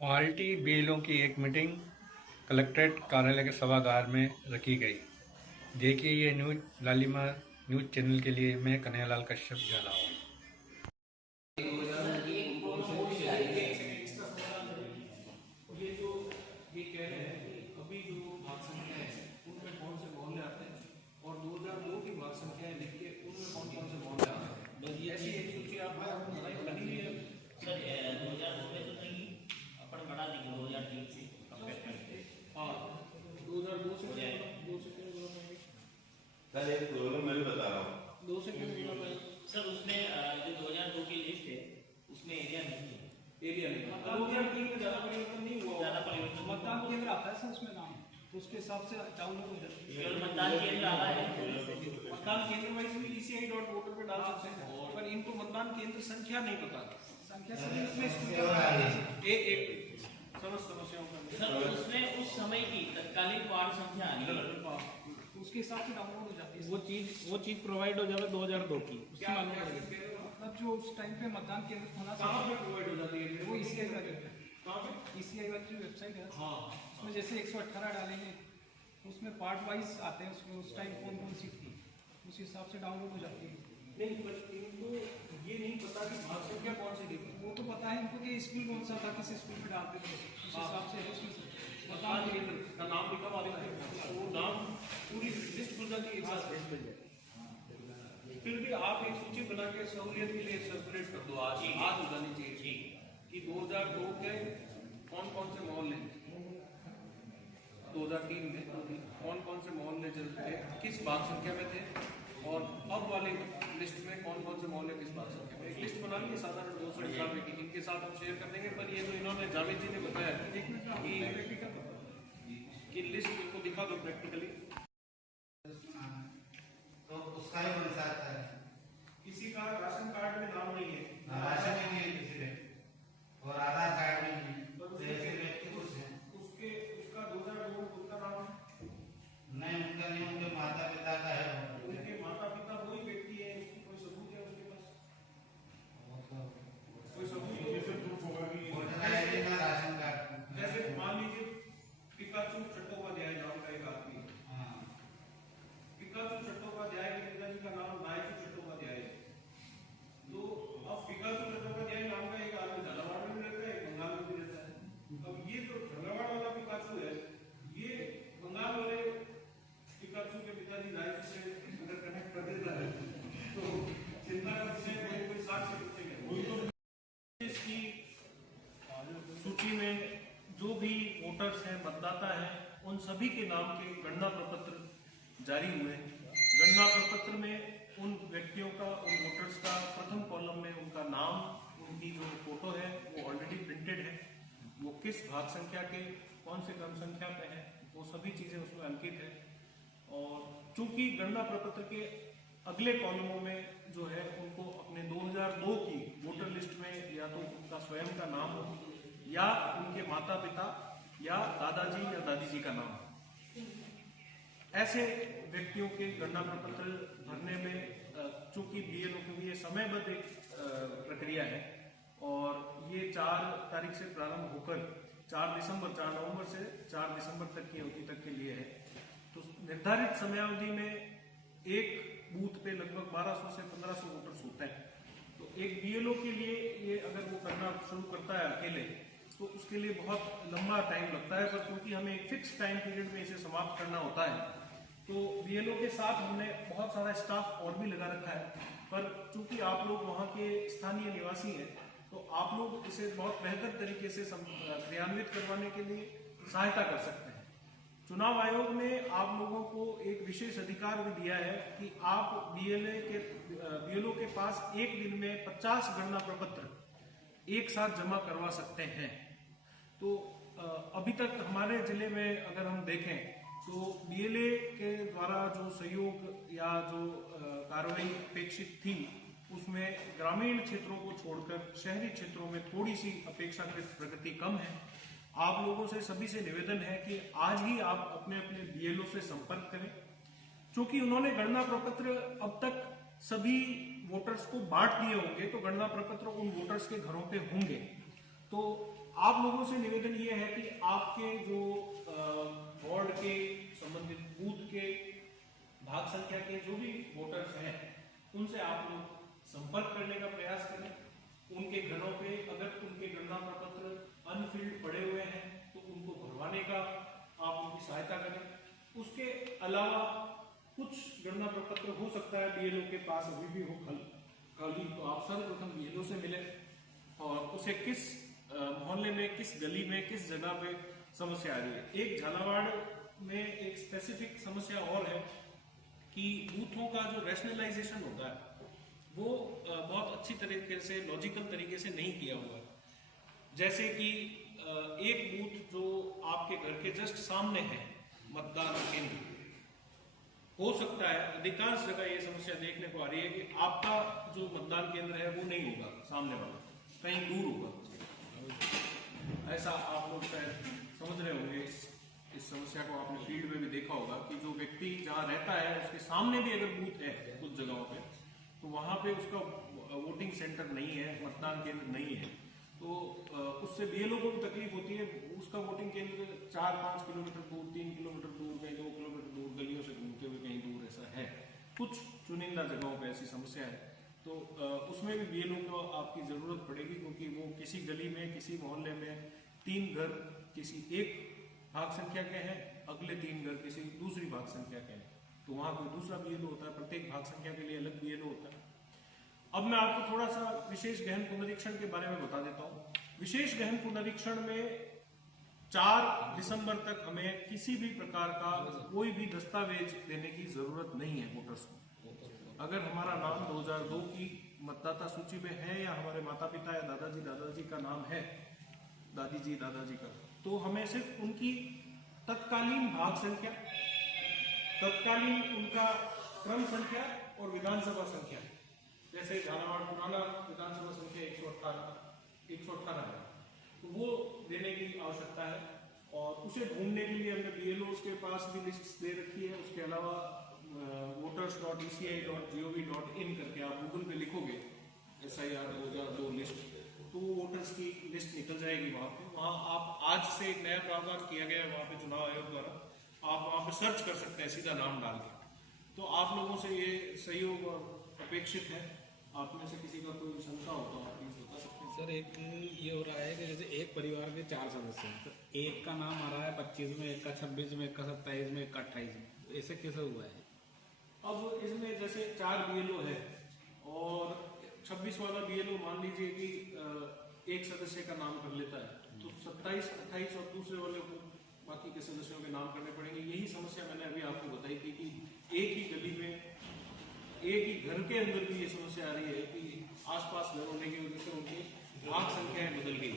Party BLO की एक meeting collectorate कार्यालय के सभागार में रखी गई। देखिए ये न्यूज लालिमा न्यूज चैनल के लिए मैं कन्हैयालाल कश्यप जा रहा हूँ। ये जो ये कह रहे हैं कि अभी जो भाग संख्या है उनमें कौन से मोहल्ले आते हैं और 2002 की भाग संख्या लिख के उनमें कौन कौन से मोहल्ले आते हैं। बस ये ऐसी एक सूची आप बनी हुई है सर 2002 में तो नहीं अपन बढ़ा देंगे 2003 से कंपेयर करके। हाँ 2002 से 2 से क्यों बोला पाएंगे सर एक प्रॉब्लम मैं भी बता रहा हूँ 2 से क्यों बोला पाएंगे सर उसमें जो 2002 की लिस्ट है उसमें एरिया नहीं है। एरिया नहीं 2003 में ज़्यादा परिवर्तन नहीं हुआ। ज़्यादा परिवर्तन मतदान केंद्र आता है सर उसमें नाम, तो उसके हिसाब से डाउनलोड हो जाती है। केवल मतदान केंद्र आता है। मतदान केंद्र वाइज भी ECI.voter पे डाल सकते हैं पर इनको मतदान केंद्र संख्या नहीं पता। संख्या सभी इसमें एक समस्याओं का सर उसमें उस समय की तत्कालीन वार्ड संख्या आनी है। उसके हिसाब से डाउनलोड हो जाती है। वो चीज प्रोवाइड हो जाता 2002 की क्या मतलब जो उस टाइम पे मतदान केंद्र खोला कहाँ पे प्रोवाइड हो जाती है वो ECI वाली कहाँ पे ECI वाली जो वेबसाइट है हाँ उसमें जैसे 118 डालेंगे उसमें पार्ट वाइज आते हैं, उसमें उस टाइम कौन कौन सी थी उस हिसाब से डाउनलोड हो जाती है। नहीं पर इनको ये नहीं पता कि भाग संख्या कौन सी थी। वो तो पता है इनको कि स्कूल कौन सा था, किस स्कूल में डालते थे, उस हिसाब से उसमें मतदान केंद्र का नाम लिखा हुआ है वो नाम पूरी लिस्ट बन जाती है एक साथ। फिर भी आप एक सूची बना के सहूलियत के लिए सर्कुलेट कर दो आज हो जानी चाहिए कि 2002 के कौन कौन से मोहल्ले 2003 में कौन कौन से मोहल्ले चल रहे किस भाग संख्या में थे और अब वाले लिस्ट में कौन कौन से मोहल्ले किस भाग संख्या में। एक लिस्ट बना ली साधारण 200 की इनके साथ हम शेयर कर देंगे। पर ये जो इन्होंने जावेद जी ने बताया कि लिस्ट इनको दिखा दो प्रैक्टिकली। तो उसका ही अनुसार था किसी का राशन कार्ड में नाम नहीं है, राशन नहीं है किसी में और आधार कार्ड में नहीं है पर तो ऐसे व्यक्ति कुछ है उसके उसका 2002 में खुद का नाम है, नहीं उनका नहीं उनके माता पिता का है उनके माता पिता वही व्यक्ति है, उसकी कोई सबूत है उसके पास कोई सबूत वोटर आईडी का राशन कार्ड जैसे मान लीजिए पिकाचू चट्टोपाध्याय नाम का एक आदमी है। हाँ पिकाचू चट्टोपाध्याय के पिताजी का नाम नायचू चट्टोपाध्याय है। तो अब पिकाचू चट्टोपाध्याय नाम का एक आदमी झालावाड़ में भी रहता है, एक बंगाल में भी रहता है। अब ये जो झालावाड़ वाला पिकाचू है ये बंगाल वाले पिकाचू के पिताजी नायचू से अगर कनेक्ट कर देता है तो चिंता का विषय कोई साक्ष्य पूछेंगे। इसकी सूची में जो भी वोटर्स हैं मतदाता हैं उन सभी के नाम के गणना प्रपत्र जारी हुए हैं। गणना प्रपत्र में उन व्यक्तियों का उन वोटर्स का प्रथम कॉलम में उनका नाम उनकी जो फोटो है वो ऑलरेडी प्रिंटेड है, वो किस भाग संख्या के कौन से क्रम संख्या पे है वो सभी चीजें उसमें अंकित है। और चूंकि गणना प्रपत्र के अगले कॉलमों में जो है उनको अपने 2002 की वोटर लिस्ट में या तो उनका स्वयं का नाम हो या उनके माता पिता या दादाजी या दादी जी का नाम हो। ऐसे व्यक्तियों के गणना प्रपत्र भरने में चूंकि BLO क्योंकि ये समयबद्ध एक प्रक्रिया है और ये 4 तारीख से प्रारंभ होकर 4 नवंबर से 4 दिसंबर तक की अवधि तक के लिए है। तो निर्धारित समयावधि में एक बूथ पे लगभग 1200 से 1500 वोटर्स होते हैं। तो एक BLO के लिए ये अगर वो करना शुरू करता है अकेले तो उसके लिए बहुत लंबा टाइम लगता है। पर क्योंकि हमें एक फिक्स टाइम पीरियड में इसे समाप्त करना होता है तो BLO के साथ हमने बहुत सारा स्टाफ और भी लगा रखा है। पर चूंकि आप लोग वहाँ के स्थानीय निवासी हैं तो आप लोग इसे बहुत बेहतर तरीके से क्रियान्वित करवाने के लिए सहायता कर सकते हैं। चुनाव आयोग ने आप लोगों को एक विशेष अधिकार भी दिया है कि आप BLO के पास एक दिन में 50 गणना प्रपत्र एक साथ जमा करवा सकते हैं। तो अभी तक हमारे जिले में अगर हम देखें तो BLA के द्वारा जो सहयोग या जो कार्रवाई अपेक्षित थी उसमें ग्रामीण क्षेत्रों को छोड़कर शहरी क्षेत्रों में थोड़ी सी अपेक्षाकृत प्रगति कम है। आप लोगों से सभी से निवेदन है कि आज ही आप अपने अपने BLO से संपर्क करें। चूंकि उन्होंने गणना प्रपत्र अब तक सभी वोटर्स को बांट दिए होंगे तो गणना प्रपत्र उन वोटर्स के घरों पे होंगे। तो आप लोगों से निवेदन ये है कि आपके जो वार्ड के संबंधित बूथ के भाग संख्या के जो भी वोटर्स हैं उनसे आप लोग संपर्क करने का प्रयास करें। उनके घरों पे अगर उनके गणना प्रपत्र अनफिल्ड पड़े हुए हैं तो उनको भरवाने का आप उनकी सहायता करें। उसके अलावा कुछ गणना प्रपत्र हो सकता है बीएलओ के पास अभी भी हो खाली, तो आप सर्वप्रथम बीएलओ से मिले और उसे किस मोहल्ले में, किस गली में, किस जगह पे समस्या आ रही है। एक झालावाड़ में एक स्पेसिफिक समस्या और है कि बूथों का जो रैशनलाइजेशन होता है वो बहुत अच्छी तरीके से, लॉजिकल तरीके से नहीं किया हुआ है। जैसे कि एक बूथ जो आपके घर के जस्ट सामने है मतदान केंद्र, हो सकता है अधिकांश जगह ये समस्या देखने को आ रही है कि आपका जो मतदान केंद्र है वो नहीं होगा, सामने वाला कहीं दूर होगा। ऐसा आप लोग शायद समझ रहे होंगे। इस समस्या को आपने फील्ड में भी देखा होगा कि जो व्यक्ति जहाँ रहता है उसके सामने भी अगर बूथ है कुछ जगहों पे, तो वहां पे उसका वोटिंग सेंटर नहीं है, मतदान केंद्र नहीं है, तो उससे बीएलओ को भी तकलीफ होती है। उसका वोटिंग केंद्र 4-5 किलोमीटर दूर, 3 किलोमीटर दूर, कहीं 2 किलोमीटर दूर, गलियों से घूमते हुए कहीं दूर ऐसा है। कुछ चुनिंदा जगहों पर ऐसी समस्या है, तो उसमें भी बीएलओ को आपकी जरूरत पड़ेगी, क्योंकि वो किसी गली में, किसी मोहल्ले में 3 घर किसी एक भाग संख्या के हैं, अगले 3 घर किसी दूसरी भाग संख्या के हैं, तो वहां कोई दूसरा बीएलओ होता है, प्रत्येक भाग संख्या के लिए अलग बीएलओ होता है। अब मैं आपको थोड़ा सा विशेष गहन पुनरीक्षण के बारे में बता देता हूँ। विशेष गहन पुनरीक्षण में 4 दिसंबर तक हमें किसी भी प्रकार का कोई भी दस्तावेज देने की जरूरत नहीं है वोटर्स को। अगर हमारा नाम 2002 की मतदाता सूची में है या हमारे माता पिता या दादाजी का नाम है, दादाजी का, तो हमें सिर्फ उनकी तत्कालीन भाग संख्या, तत्कालीन उनका क्रम संख्या और विधानसभा संख्या, जैसे झालावाड़ पुराना विधानसभा संख्या 118 है, तो वो देने की आवश्यकता है। और उसे ढूंढने के लिए हमने बीएलओ के पास भी लिस्ट दे रखी है। उसके अलावा voters.eci.gov.in करके आप गूगल पे लिखोगे SIR 2002 लिस्ट, तो वोटर्स की लिस्ट निकल जाएगी वहाँ पे। वहाँ आप आज से एक नया प्रावधान किया गया है वहाँ पे चुनाव आयोग द्वारा, आप वहाँ पे सर्च कर सकते हैं सीधा नाम डाल के। तो आप लोगों से ये सहयोग अपेक्षित है। आप में से किसी का कोई शंका हो तो आप प्लीज बता सकते हैं। सर, एक ये हो रहा है कि जैसे एक परिवार के 4 सदस्य हैं, तो एक का नाम आ रहा है 25 में, एक का 26 में, एक का 27 में, एक का 28 में, तो ऐसे कैसे हुआ है? अब इसमें जैसे 4 बीएलओ है और 26 वाला बीएलओ मान लीजिए कि एक सदस्य का नाम कर लेता है, तो 27, 28 और दूसरे वाले को बाकी के सदस्यों के नाम करने पड़ेंगे। यही समस्या मैंने अभी आपको बताई थी कि एक ही गली में, एक ही घर के अंदर भी ये समस्या आ रही है कि आसपास घर होने की वजह से उनकी भाग संख्याएं बदल गई है।